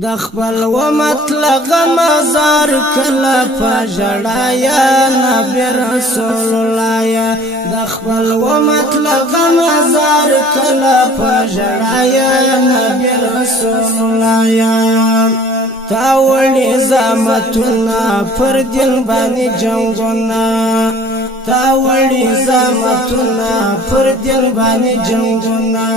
د خپل و مطلق مزار کله پجړایا نبی رسول الله یا د خپل و مطلق مزار کله پجړایا نبی رسول الله یا تاوړي زامتنا پر دل باندې جنگونه تاوړي زامتنا پر دل باندې جنگونه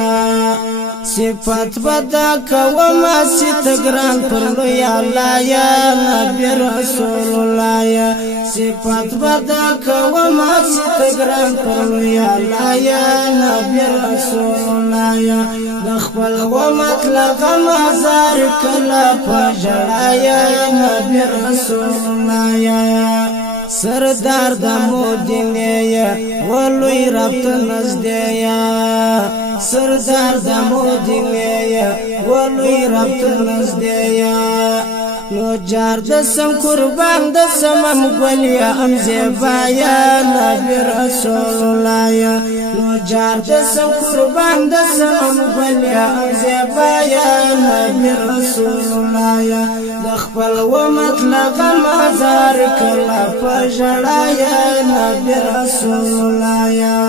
صفات بدا کوما ستګران پر لوی الله یا نبی رسول الله یا صفات بدا کوما ستګران پر لوی الله یا نبی رسول الله یا د خپل و مطلق مزار کلا پجړایا نبی رسول الله یا سردار د مدینه یا ولوی رب نزدیا سردار د مدینه یا ولوی رب نزدیا نو جار د سم قربان د سمم ګلیا ام زیبایا نبی رسول الله یا نو جار د سم قربان د سمم ګلیا ام زیبایا نبی رسول الله یا د خپل و مطلق مزار کلا پجړایا نبی رسول الله یا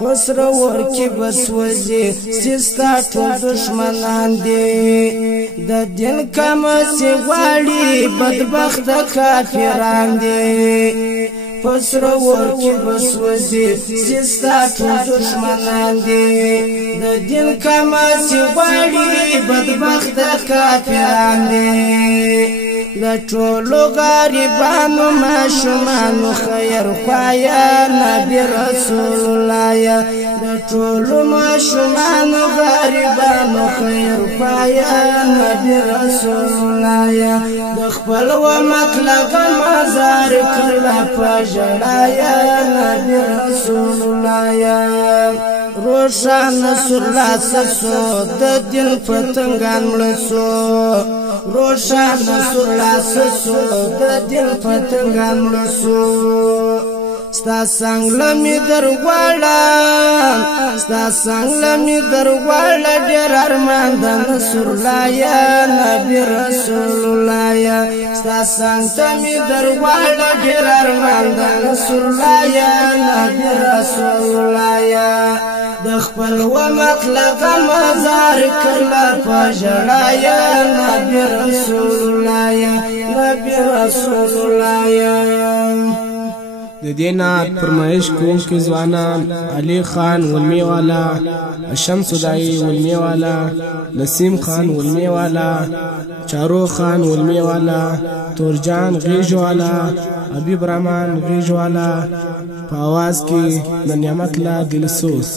پسر ورکی بسوزی سستا ټول دشمنان دی د دین کم سی غواړي بدبخت کافران دی پسر ورکی بسوزی سستا ټول دشمنان دی د دین کم سی غواړي بدبخت کافران دی لټولو غریبانو ماشومانو خیر خوایا نبی رسول الله یا لټولو ماشومانو غریبانو خیر خوایا نبی رسول الله یا د خپل و مطلق مزار کلا پجړایا نبی رسول الله یا روشن سرلا سسو د دل پتنګان ملسو روشن سرلا سسو د دل پتنګان ملسو ستا څنګه می درغواړه ستا څنګه می درغواړه ډېر ارمان د نصر الله یا نبی رسول الله یا ستا څنګه می درغواړه ډېر ارمان د نصر الله یا نبی رسول الله یا د خپل و مطلق مزار کلا پجړایا نبی رسول الله یا نبی رسول الله یا د دینات فرمایش کوونکي ځوانان علي خان ولمی والا شمس دای ولمی والا نسیم خان ولمی والا چارو خان ولمی والا تورجان غیج والا حبیب رحمان غیج والا په आवाज کې د نعمت الله دلسوس